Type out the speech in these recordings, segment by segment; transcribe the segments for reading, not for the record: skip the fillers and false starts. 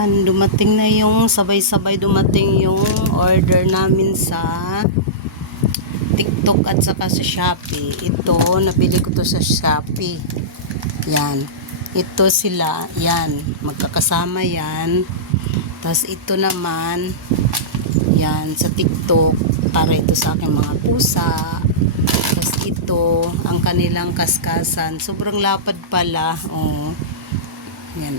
Ayan, dumating na yung sabay-sabay dumating yung order namin sa TikTok at saka sa Shopee. Ito, napili ko to sa Shopee. Yan. Ito sila, yan. Magkakasama yan. Tapos ito naman, yan, sa TikTok. Para ito sa aking mga pusa. Tapos ito, ang kanilang kaskasan. Sobrang lapad pala. Oh. Yan.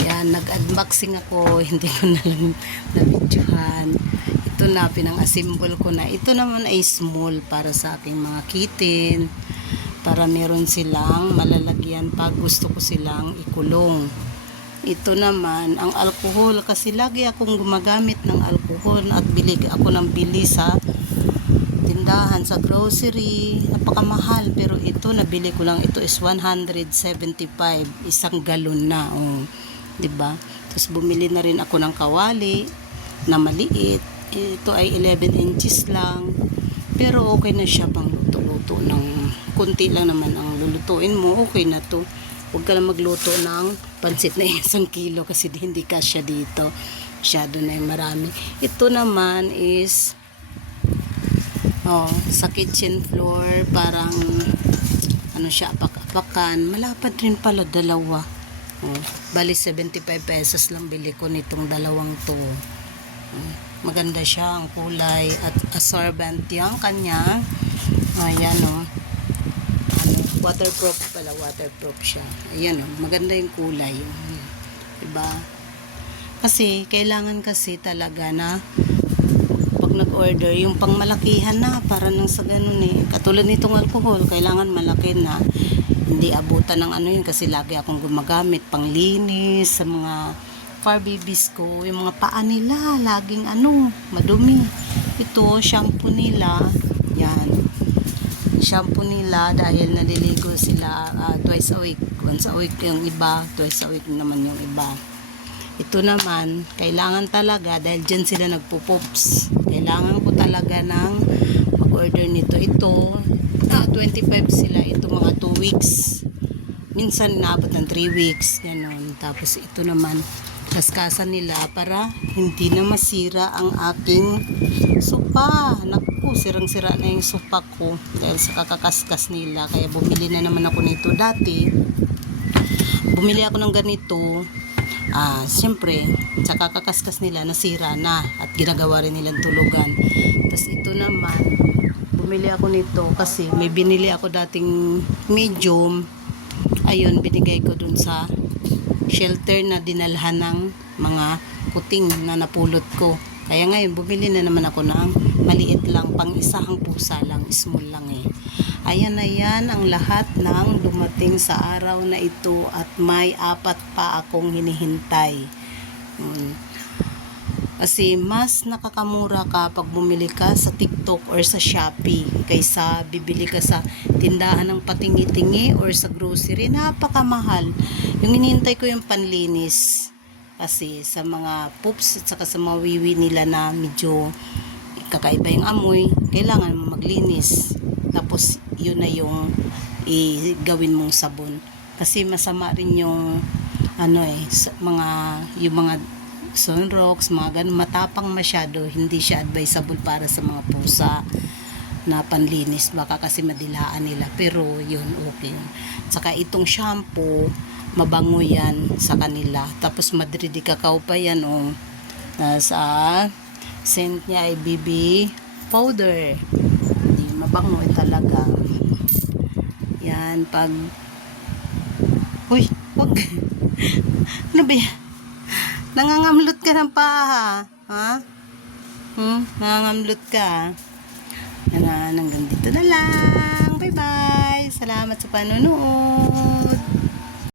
Yan, nag-unboxing ako. Hindi ko na lang na-videohan. Ito na, pinang-assemble ko na. Ito naman ay small para sa aking mga kitten. Para meron silang malalagyan pag gusto ko silang ikulong. Ito naman, ang alcohol. Kasi lagi akong gumagamit ng alcohol at bili ako ng bili sa tindahan, sa grocery. Napakamahal. Pero ito, nabili ko lang. Ito is 175. Isang galon na. Oh. Diba? Tapos bumili na rin ako ng kawali na maliit. Ito ay 11 inches lang. Pero okay na siya pang luto-luto ng kunti lang naman ang lulutuin mo. Okay na to. Huwag ka lang magluto ng pansit na 1 kilo kasi hindi kasya dito. Masyado na yung marami. Ito naman is sa kitchen floor, parang ano siya, apak-apakan. Malapad rin pala, dalawa. Bali 75 pesos lang bili ko nitong dalawang to. Maganda siya ang kulay at absorbent yung kanya. Ayan waterproof pala, waterproof siya. Ayan maganda yung kulay. Diba? Kasi kailangan kasi talaga na pag nag-order yung pangmalakihan na para nang sa ganun katulad nitong alcohol, kailangan malaki na. Hindi abutan ng yun kasi lagi akong gumagamit panglinis sa mga fur babies ko. Yung mga paa nila laging madumi. Ito shampoo nila. Yan. Shampoo nila dahil naliligo sila twice a week. Once a week yung iba, twice a week naman yung iba. Ito naman, kailangan talaga dahil dyan sila nagpo-pops. Kailangan ko talaga ng mag-order nito. Ito 25 sila. Ito mga 2 weeks. Minsan naabot ng 3 weeks. Ganon. Tapos ito naman, kaskasan nila para hindi na masira ang aking sopa. Naku, sirang-sira na yung sopa ko dahil sa kakakaskas nila. Kaya bumili na naman ako nito. Dati, bumili ako ng ganito. Siyempre, sa kakakaskas nila, nasira na at ginagawa rin nilang tulugan. Tapos ito naman, bumili ako nito kasi may binili ako dating medium. Ayun, binigay ko dun sa shelter na dinalhan ng mga kuting na napulot ko. Kaya ngayon, bumili na naman ako ng maliit lang, pang isang pusa lang, small lang Ayan na yan ang lahat ng dumating sa araw na ito at may 4 pa akong hinihintay. Kasi mas nakakamura ka pag bumili ka sa TikTok or sa Shopee kaysa bibili ka sa tindahan ng patingi-tingi or sa grocery. Napakamahal. Yung hinihintay ko yung panlinis. Kasi sa mga poops at saka sa mga wiwi nila na medyo kakaiba yung amoy, kailangan maglinis. Tapos yun na yung gawin mong sabon. Kasi masama rin yung yung mga sunrocks, mga ganun, matapang masyado, hindi siya advisable para sa mga pusa na panlinis, baka kasi madilaan nila, pero yun okay. Saka itong shampoo, mabango yan sa kanila, tapos Madrid Cacao pa yan sa scent niya ay BB powder, hindi, mabango talaga yan. Pag uy, wag ano ba yan? Nangangamlot ka ng paha, ha? Nangangamlot ka. Yan hanggang dito na lang. Bye-bye. Salamat sa panonood.